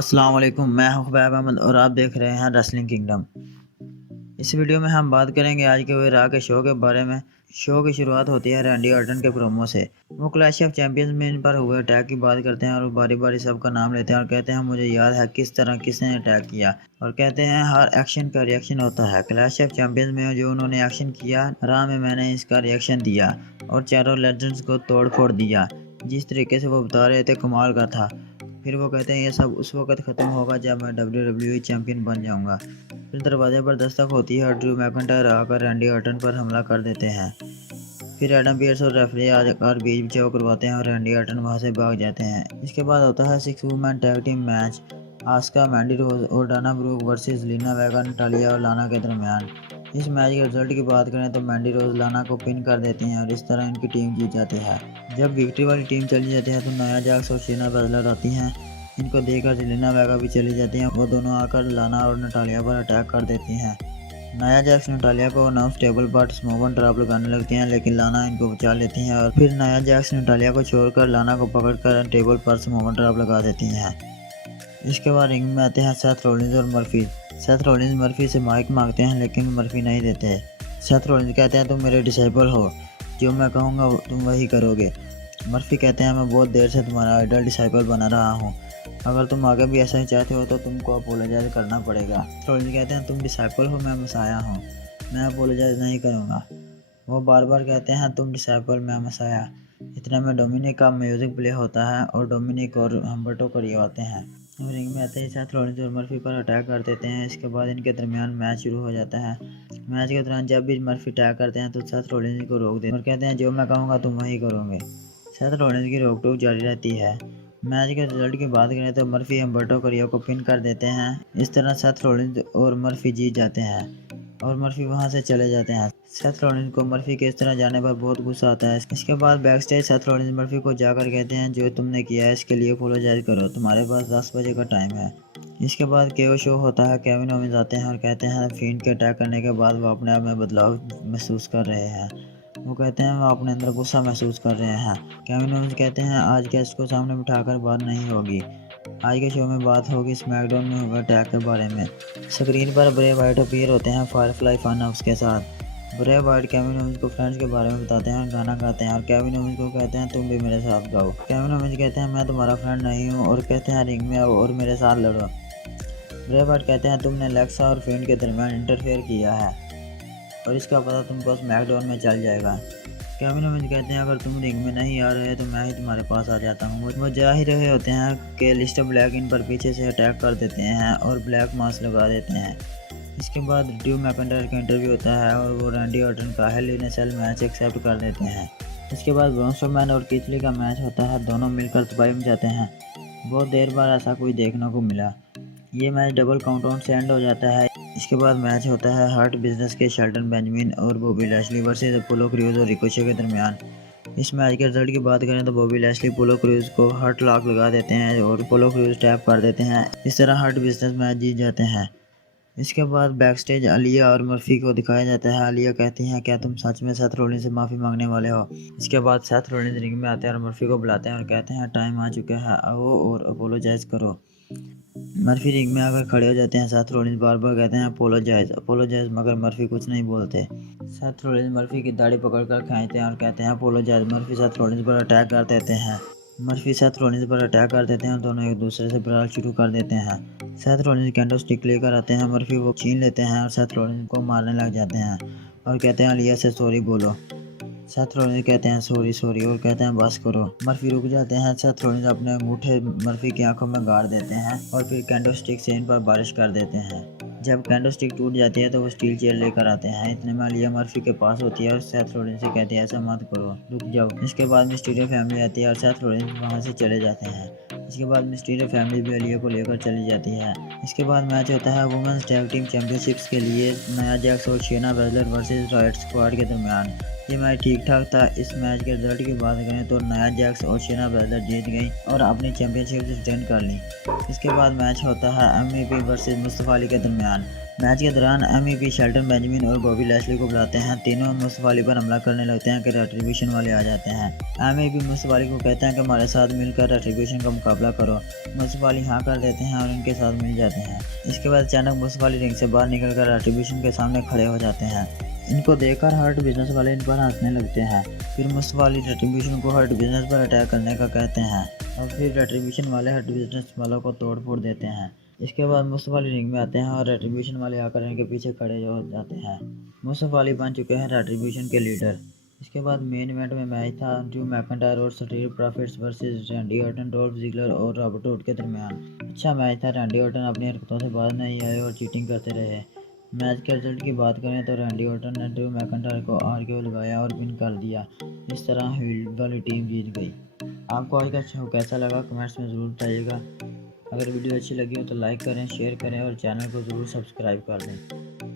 अस्सलाम वालेकुम, मैं हूं खुबैब अहमद और आप देख रहे हैं रेसलिंग किंगडम। इस वीडियो में हम बात करेंगे आज के रॉ के शो के बारे में। शो की शुरुआत होती है रैंडी ऑर्टन के प्रोमो से। वो क्लैश ऑफ चैंपियंस में इन पर हुए अटैक की बात करते हैं और बारी बारी सबका नाम लेते हैं और कहते हैं मुझे याद है किस तरह किसने अटैक किया, और कहते हैं हर एक्शन का रिएक्शन होता है। क्लैश ऑफ चैंपियंस में जो उन्होंने एक्शन किया, रॉ में मैंने इसका रिएक्शन दिया और चारों लेजेंड्स को तोड़ फोड़ दिया। जिस तरीके से वो बता रहे थे कमाल का था। फिर वो कहते हैं ये सब उस वक्त ख़त्म होगा जब मैं WWE चैंपियन बन जाऊंगा। फिर दरवाजे पर दस्तक होती है और ड्रू मैकइंटायर आकर रैंडी ऑर्टन पर हमला कर देते हैं। फिर एडम पियर्स और रेफरी आकर बीच बचाव करवाते हैं और रैंडी ऑर्टन वहां से भाग जाते हैं। इसके बाद होता है 6 women tag team match. Asuka, Mandy Rose और Dana Brooke versus Lina Vega, Natalya और लाना के दरमियान। इस मैच के रिजल्ट की बात करें तो मैंडी रोज लाना को पिन कर देती हैं और इस तरह इनकी टीम जीत जाती है। जब विक्ट्री वाली टीम चली जाती है तो नया जाक्स और शेना बजलर आती हैं। इनको देखकर जेलिना वेगा भी चली जाती हैं। वो दोनों आकर लाना और नटालिया पर अटैक कर देती हैं। नया जैक्स नटालिया को अनाउंस टेबल पर स्मोवन ड्रॉप लगाने लगती हैं, लेकिन लाना इनको बचा लेती हैं और फिर नया जैक्स नटालिया को छोड़कर लाना को पकड़कर टेबल पर स्मोवन ड्रॉप लगा देती हैं। इसके बाद रिंग में आते हैं सेथ रॉलिंस और मर्फी। सेथ रॉलिंस मर्फी से माइक मांगते हैं लेकिन मर्फी नहीं देते। सेथ रॉलिंस कहते हैं तुम मेरे डिसाइपल हो, जो मैं कहूँगा तुम वही करोगे। मर्फी कहते हैं मैं बहुत देर से तुम्हारा आइडल डिसाइपल बना रहा हूँ, अगर तुम आगे भी ऐसा ही चाहते हो तो तुमको अपोलोजाइज करना पड़ेगा। रॉलिंस कहते हैं तुम डिसाइपल हो, मैं मसाया हूँ, मैं अपोलोजाइज नहीं करूँगा। वो बार बार कहते हैं तुम डिसाइपल, मैं मसाया। इतने में डोमिनिक का म्यूजिक प्ले होता है और डोमिनिक और हम्बर्टो करियो आते हैं। रिंग में आते ही साथ रॉलिंस और मर्फी पर अटैक कर देते हैं। इसके बाद इनके दरमियान मैच शुरू हो जाता है। मैच के दौरान जब भी मर्फी अटैक करते हैं तो सेथ रॉलिंस को रोक देते हैं और कहते हैं जो मैं कहूँगा तुम वही करोगे। सेथ रॉलिंस की रोक टोक जारी रहती है। मैच के रिजल्ट की बात करें तो मर्फी हम्बर्टो करियो को पिन कर देते हैं। इस तरह सेथ रॉलिंस और मर्फी जीत जाते हैं और मर्फी वहां से चले जाते हैं। सेथ रॉलिंस को मर्फी के इस तरह जाने पर बहुत गुस्सा आता है। इसके बाद back stage Seth Rollins Murphy को जाकर कहते हैं जो तुमने किया है इसके लिए अपोलोजाइज करो, तुम्हारे पास 10 बजे का टाइम है। इसके बाद केओ शो होता है। केविन ओवेंस आते हैं और कहते हैं फिend के अटैक करने के बाद वो अपने आप में बदलाव महसूस कर रहे हैं। वो कहते हैं वो अपने अंदर गुस्सा महसूस कर रहे हैं। केविन ओवेंस कहते हैं आज गेस्ट को सामने बिठाकर बात नहीं होगी, आज के शो में बात होगी स्मैकडाउन में हुए अटैक के बारे में। स्क्रीन पर ब्रे वाइट अपीयर होते हैं फायरफ्लाई फन हाउस के साथ। ब्रे वाइट केविन ओवेंस को फ्रेंड्स के बारे में बताते हैं और गाना गाते हैं और केविन ओवेंस को कहते हैं तुम भी मेरे साथ गाओ। केविन ओवेंस कहते हैं मैं तुम्हारा फ्रेंड नहीं हूँ और कहते हैं रिंग में आओ और मेरे साथ लड़ो। ब्रे वाइट कहते हैं तुमने लेक्सा और फिंड के दरमियान इंटरफेयर किया है और इसका पता तुमको स्मैकडाउन में चल जाएगा। केविन ओवेंस कहते हैं अगर तुम रिंग में नहीं आ रहे तो मैं ही तुम्हारे पास आ जाता हूँ। वो जा ही रहे होते हैं कि एलिस्टर ब्लैक इन पर पीछे से अटैक कर देते हैं और ब्लैक मास्क लगा देते हैं। इसके बाद ड्रू मैकइंटायर का इंटरव्यू होता है और वो रैंडी ऑर्टन का हेल इन अ सेल मैच एक्सेप्ट कर देते हैं। इसके बाद ब्रॉन स्ट्रोमैन और कीथ ली का मैच होता है। दोनों मिलकर तबाही मचाते हैं। बहुत देर बाद ऐसा कोई देखने को मिला। ये मैच डबल काउंट से एंड हो जाता है। इसके बाद मैच होता है हार्ट बिजनेस के शेल्टन बेंजामिन और Bobby Lashley versus Apollo Crews और रिकोशे के दरमियान। इस मैच के रिजल्ट की बात करें तो बॉबी लैशली पोलो क्रूज को हार्ट लॉक लगा देते हैं और पोलो क्रूज टैप कर देते हैं। इस तरह हार्ट बिजनेस मैच जीत जाते हैं। इसके बाद बैक स्टेज आलिया और मर्फी को दिखाया जाता है। आलिया कहती हैं क्या तुम सच में सेथ रॉलिंस से माफ़ी मांगने वाले हो। इसके बाद सेथ रॉलिंस रिंग में आते हैं और मर्फी को बुलाते हैं और कहते हैं टाइम आ चुका है, आओ और अपोलोजाइज करो। मर्फी रिंग में आकर खड़े हो जाते हैं। सेथ रॉलिंस बार बार कहते हैं अपोलोजाइज अपोलोजाइज, मगर मर्फी कुछ नहीं बोलते। सेथ रॉलिंस मर्फी की दाढ़ी पकड़कर खींचते हैं और कहते हैं अपोलोजाइज। मर्फी सेथ रॉलिंस पर अटैक कर देते हैं। मर्फी सेथ रॉलिंस पर अटैक कर देते हैं और दोनों एक दूसरे से बराल शुरू कर देते हैं। सेथ रॉलिंस कैंडो स्टिक लेकर आते हैं। मर्फी वो छीन लेते हैं और सेथ रॉलिंस को मारने लग जाते हैं और कहते हैं आलिया से सॉरी बोलो। सेथ रॉलिंस कहते हैं सॉरी सॉरी और कहते हैं बस करो। मर्फी रुक जाते हैं। सेथ रॉलिंस अपने अंगूठे मर्फी की आंखों में गाड़ देते हैं और फिर कैंडो स्टिक से इन पर बारिश कर देते हैं। जब कैंडो स्टिक टूट जाती है तो वो स्टील चेयर लेकर आते हैं। इतने में आलिया मर्फी के पास होती है और सेथ रॉलिंस से कहती है ऐसा मत करो, रुक जाओ। इसके बाद मिस्टीरियो फैमिली आती है और सेथ रॉलिंस वहाँ से चले जाते हैं। इसके बाद मिस्टीरियो फैमिली भी आलिया को लेकर चली जाती है। इसके बाद मैच होता है वुमेन्स टैग टीम चैंपियनशिप्स के लिए नया जैक्स और शेना बेजलर वर्सेस राइट स्क्वाड के दरमियान। ये मैच ठीक ठाक था। इस मैच के रिजल्ट की बात करें तो नाया जैक्स और शेना ब्रदर जीत गई और अपनी चैंपियनशिप रिटेन कर ली। इसके बाद मैच होता है MVP वर्सेस मुस्तफ़ा अली के दरमियान। मैच के दौरान MVP शेल्टन बेंजामिन और बॉबी लैशली को बुलाते हैं। तीनों मुस्तफ़ा अली पर हमला करने लगते हैं कि रेट्रीब्यूशन वाले आ जाते हैं। MVP मुस्तफ़ा अली को कहते हैं कि हमारे साथ मिलकर रेट्रीब्यूशन का मुकाबला करो। मुस्तफ़ा अली हाँ कर देते हैं और उनके साथ मिल जाते हैं। इसके बाद अचानक मुस्तफ़ा अली रिंग से बाहर निकलकर रेट्रीब्यूशन के सामने खड़े हो जाते हैं। इनको देखकर हर्ट बिजनेस वाले इन पर हंसने लगते हैं। फिर मुस्तफ़ा अली रेट्रीब्यूशन को हर्ट बिजनेस पर अटैक करने का कहते हैं और फिर रेट्रीब्यूशन वाले हर्ट बिजनेस वालों को तोड़ फोड़ देते हैं। इसके बाद मुस्तफ़ा अली रिंग में आते हैं और रेट्रीब्यूशन वाले आकर इनके पीछे खड़े हो जाते हैं। मुस्तफ़ा अली बन चुके हैं रेट्रीब्यूशन के लीडर। इसके बाद मेन इवेंट में मैच था ड्रू मैकइंटायर और Street Profits versus Randy Orton, Dolph Ziggler और रॉबर्ट वुड के दरमियान। अच्छा मैच था। रैंडी ऑर्टन अपनी हरकतों से बाहर नहीं आए और चीटिंग करते रहे। मैच के रिजल्ट की बात करें तो रैंडी ऑर्टन ने ड्रू मैकइंटायर को आरकेओ लगाया और विन कर दिया। इस तरह हील्ड वाली टीम जीत गई। आपको आज का शो कैसा लगा कमेंट्स में ज़रूर बताइएगा। अगर वीडियो अच्छी लगी हो तो लाइक करें, शेयर करें और चैनल को ज़रूर सब्सक्राइब कर दें।